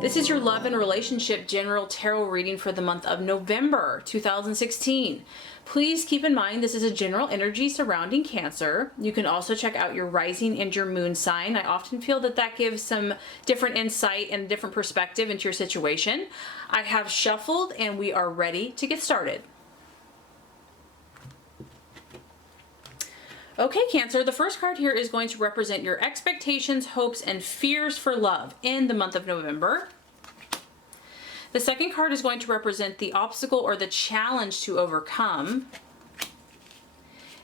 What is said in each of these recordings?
This is your love and relationship general tarot reading for the month of November 2016. Please keep in mind this is a general energy surrounding Cancer. You can also check out your rising and your moon sign. I often feel that that gives some different insight and a different perspective into your situation. I have shuffled and we are ready to get started. Okay, Cancer, the first card here is going to represent your expectations, hopes, and fears for love in the month of November. The second card is going to represent the obstacle or the challenge to overcome.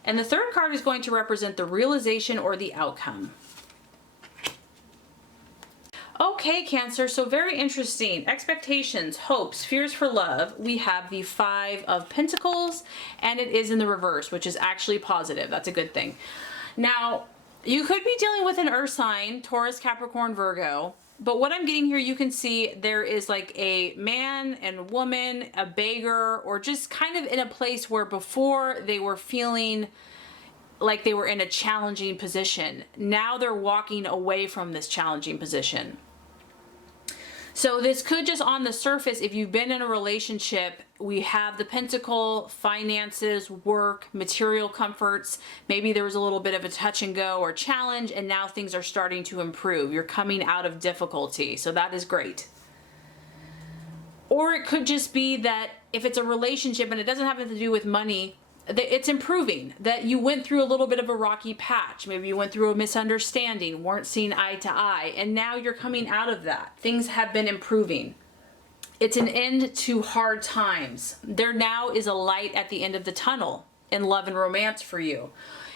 And the third card is going to represent the realization or the outcome. Okay, Cancer, so very interesting. Expectations, hopes, fears for love. We have the Five of Pentacles, and it is in the reverse, which is actually positive. That's a good thing. Now, you could be dealing with an earth sign, Taurus, Capricorn, Virgo, but what I'm getting here, you can see there is like a man and a woman, a beggar, or just kind of in a place where before they were feeling like they were in a challenging position. Now they're walking away from this challenging position. So this could just on the surface, if you've been in a relationship, we have the Pentacle, finances, work, material comforts. Maybe there was a little bit of a touch and go or challenge, and now things are starting to improve. You're coming out of difficulty. So that is great. Or it could just be that if it's a relationship and it doesn't have anything to do with money, it's improving, that you went through a little bit of a rocky patch. Maybe you went through a misunderstanding, weren't seen eye to eye, and now you're coming out of that. Things have been improving. It's an end to hard times. There now is a light at the end of the tunnel in love and romance for you.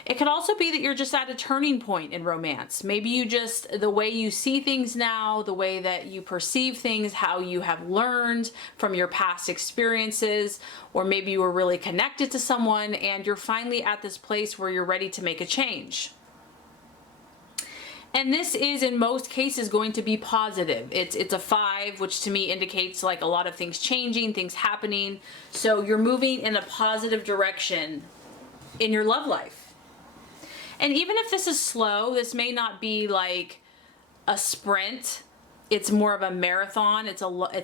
It could also be that you're just at a turning point in romance. Maybe you just, the way you see things now, the way that you perceive things, how you have learned from your past experiences, or maybe you were really connected to someone and you're finally at this place where you're ready to make a change. And this is in most cases going to be positive. It's a 5, which to me indicates like a lot of things changing, things happening. So you're moving in a positive direction in your love life. And even if this is slow, this may not be like a sprint. It's more of a marathon. It's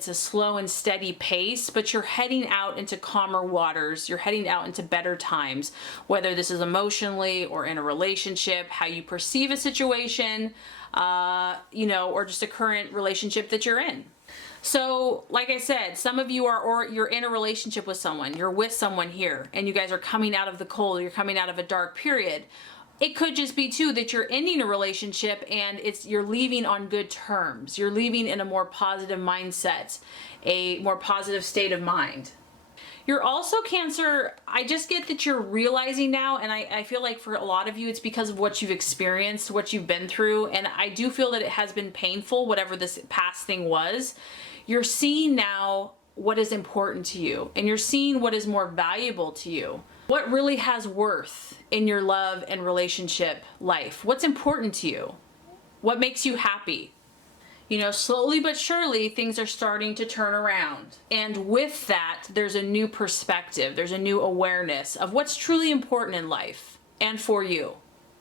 a slow and steady pace, but you're heading out into calmer waters. You're heading out into better times, whether this is emotionally or in a relationship, how you perceive a situation, you know, or just a current relationship that you're in. So, like I said, some of you are, or you're in a relationship with someone, you're with someone here, and you guys are coming out of the cold, you're coming out of a dark period. It could just be too that you're ending a relationship and you're leaving on good terms. You're leaving in a more positive mindset, a more positive state of mind. You're also, Cancer, I just get that you're realizing now, and I feel like for a lot of you it's because of what you've experienced, what you've been through, and I do feel that it has been painful, whatever this past thing was. You're seeing now what is important to you, and you're seeing what is more valuable to you. What really has worth in your love and relationship life? What's important to you? What makes you happy? You know, slowly but surely things are starting to turn around. And with that, there's a new perspective. There's a new awareness of what's truly important in life and for you.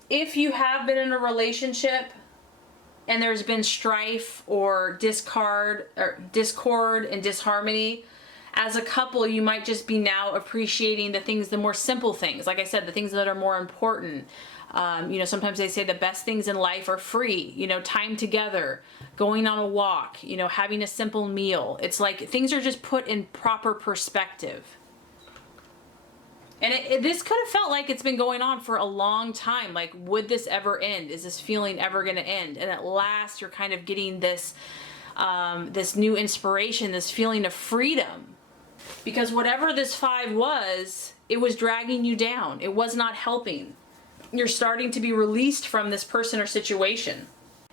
If you have been in a relationship and there's been strife or discord and disharmony, as a couple, you might just be now appreciating the things, the more simple things. Like I said, the things that are more important. You know, sometimes they say the best things in life are free. You know, time together, going on a walk, you know, having a simple meal. It's like things are just put in proper perspective. And this could have felt like it's been going on for a long time. Like, would this ever end? Is this feeling ever going to end? And at last, you're kind of getting this, this new inspiration, this feeling of freedom. Because whatever this 5 was, it was dragging you down. It was not helping. You're starting to be released from this person or situation.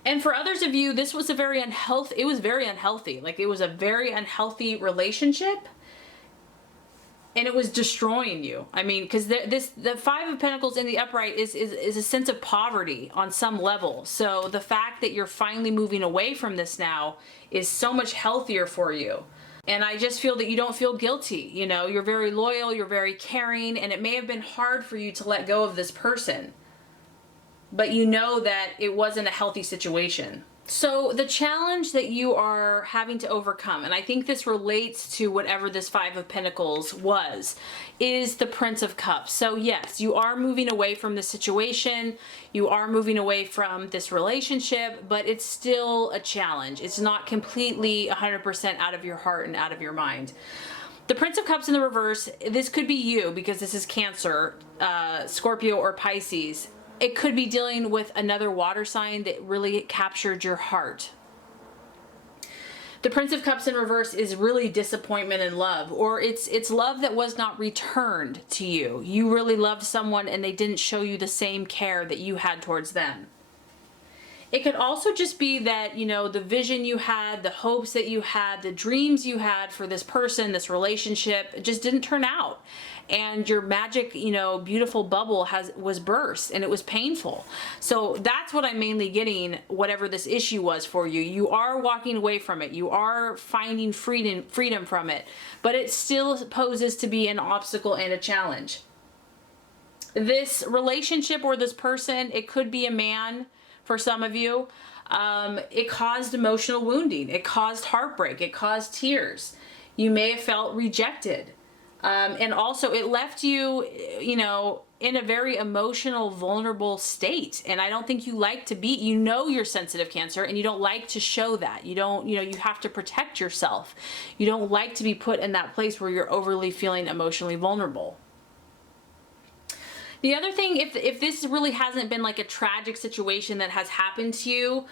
And for others of you, this was a very unhealthy, it was very unhealthy. Like, it was a very unhealthy relationship. And it was destroying you. I mean, because the 5 of Pentacles in the upright is a sense of poverty on some level. So the fact that you're finally moving away from this now is so much healthier for you. And I just feel that you don't feel guilty. You know, you're very loyal, you're very caring, and it may have been hard for you to let go of this person. But you know that it wasn't a healthy situation. So the challenge that you are having to overcome, and I think this relates to whatever this Five of Pentacles was, is the Prince of Cups. So yes, you are moving away from the situation, you are moving away from this relationship, but it's still a challenge. It's not completely 100% out of your heart and out of your mind. The Prince of Cups in the reverse, this could be you because this is Cancer, Scorpio, or Pisces. It could be dealing with another water sign that really captured your heart. The Prince of Cups in reverse is really disappointment in love, or it's love that was not returned to you. You really loved someone and they didn't show you the same care that you had towards them. It could also just be that, you know, the vision you had, the hopes that you had, the dreams you had for this person, this relationship, it just didn't turn out. And your magic, you know, beautiful bubble was burst, and it was painful. So that's what I'm mainly getting, whatever this issue was for you. You are walking away from it. You are finding freedom from it, but it still poses to be an obstacle and a challenge. This relationship or this person, it could be a man. For some of you, it caused emotional wounding. It caused heartbreak. It caused tears. You may have felt rejected. And also it left you, you know, in a very emotional, vulnerable state. And I don't think you like to be, you know, you're sensitive, Cancer, and you don't like to show that. You don't, you know, you have to protect yourself. You don't like to be put in that place where you're overly feeling emotionally vulnerable. The other thing, if this really hasn't been like a tragic situation that has happened to you,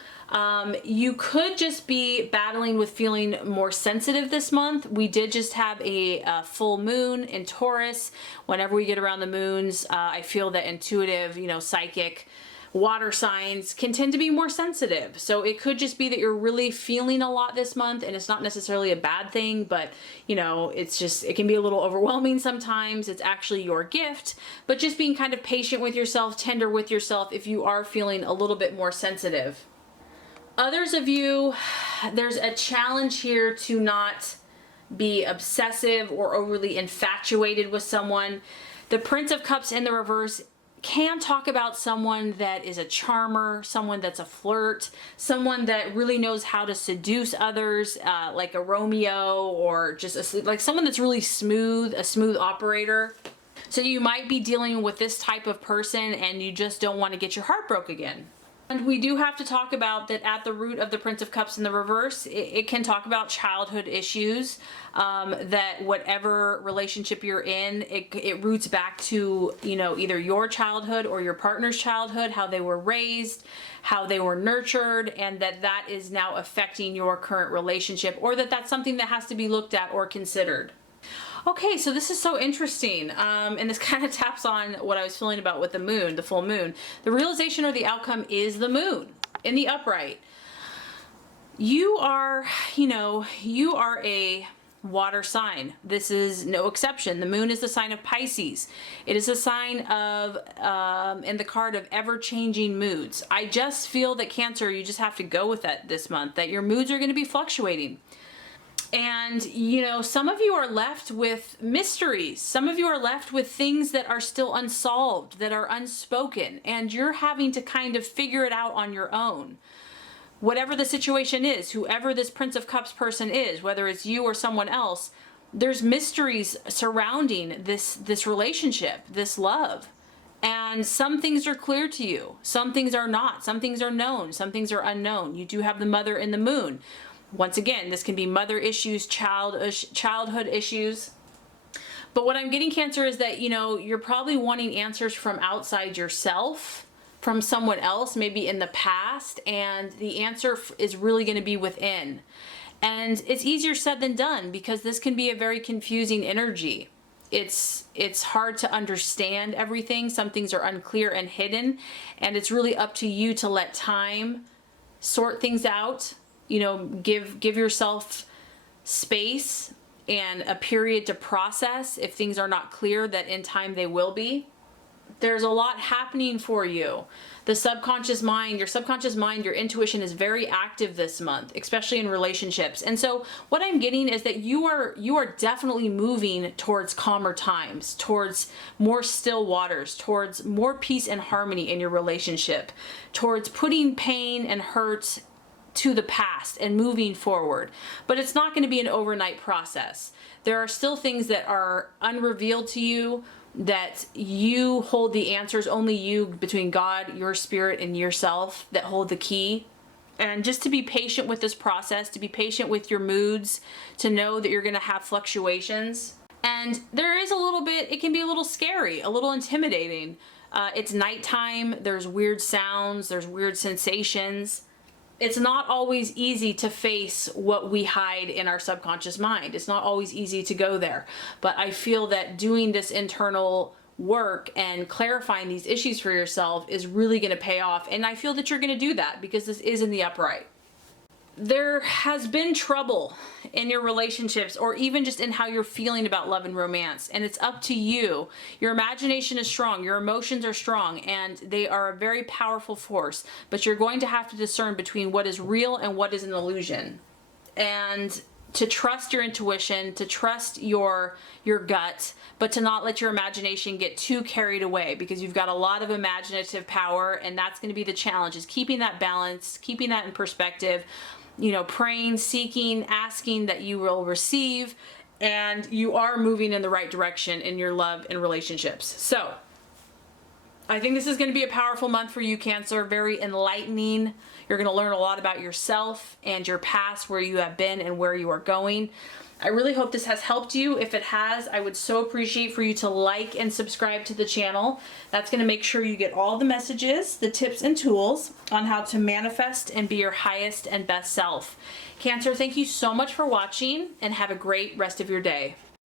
you could just be battling with feeling more sensitive this month. We did just have a full moon in Taurus. Whenever we get around the moons, I feel that intuitive, you know, psychic, water signs can tend to be more sensitive. So it could just be that you're really feeling a lot this month, and it's not necessarily a bad thing, but you know, it's just, it can be a little overwhelming sometimes. It's actually your gift, but just being kind of patient with yourself, tender with yourself if you are feeling a little bit more sensitive. Others of you, there's a challenge here to not be obsessive or overly infatuated with someone. The Prince of Cups in the reverse can talk about someone that is a charmer, someone that's a flirt, someone that really knows how to seduce others, like a Romeo, or just like someone that's really smooth, a smooth operator. So you might be dealing with this type of person and you just don't want to get your heart broke again. And we do have to talk about that at the root of the Prince of Cups in the reverse, it can talk about childhood issues, that whatever relationship you're in, it roots back to, you know, either your childhood or your partner's childhood, how they were raised, how they were nurtured, and that is now affecting your current relationship, or that's something that has to be looked at or considered. Okay, so this is so interesting, and this kind of taps on what I was feeling about with the moon, the full moon. The realization or the outcome is the moon in the upright. You are, you know, you are a water sign. This is no exception. The moon is the sign of Pisces. It is a sign of, in the card of ever-changing moods. I just feel that Cancer, you just have to go with that this month, that your moods are going to be fluctuating. And, you know, some of you are left with mysteries. Some of you are left with things that are still unsolved, that are unspoken, and you're having to kind of figure it out on your own. Whatever the situation is, whoever this Prince of Cups person is, whether it's you or someone else, there's mysteries surrounding this relationship, this love. And some things are clear to you. Some things are not. Some things are known. Some things are unknown. You do have the Mother in the moon. Once again, this can be mother issues, childhood issues. But what I'm getting, Cancer, is that, you know, you're probably wanting answers from outside yourself, from someone else, maybe in the past, and the answer is really going to be within. And it's easier said than done, because this can be a very confusing energy. It's hard to understand everything. Some things are unclear and hidden, and it's really up to you to let time sort things out. You know, give yourself space and a period to process if things are not clear, that in time they will be. There's a lot happening for you. The subconscious mind, your intuition is very active this month, especially in relationships. And so what I'm getting is that you are definitely moving towards calmer times, towards more still waters, towards more peace and harmony in your relationship, towards putting pain and hurt to the past and moving forward. But it's not going to be an overnight process. There are still things that are unrevealed to you, that you hold the answers, only you, between God, your spirit, and yourself, that hold the key. And just to be patient with this process, to be patient with your moods, to know that you're going to have fluctuations. And there is a little bit, it can be a little scary, a little intimidating. It's nighttime, there's weird sounds, there's weird sensations. It's not always easy to face what we hide in our subconscious mind. It's not always easy to go there. But I feel that doing this internal work and clarifying these issues for yourself is really going to pay off. And I feel that you're going to do that because this is in the upright. There has been trouble in your relationships, or even just in how you're feeling about love and romance, and it's up to you. Your imagination is strong, your emotions are strong, and they are a very powerful force, but you're going to have to discern between what is real and what is an illusion. And to trust your intuition, to trust your gut, but to not let your imagination get too carried away, because you've got a lot of imaginative power, and that's going to be the challenge, is keeping that balance, keeping that in perspective, you know, praying, seeking, asking that you will receive, and you are moving in the right direction in your love and relationships. So I think this is going to be a powerful month for you, Cancer, very enlightening. You're going to learn a lot about yourself and your past, where you have been and where you are going. I really hope this has helped you. If it has, I would so appreciate for you to like and subscribe to the channel. That's going to make sure you get all the messages, the tips and tools on how to manifest and be your highest and best self. Cancer, thank you so much for watching, and have a great rest of your day.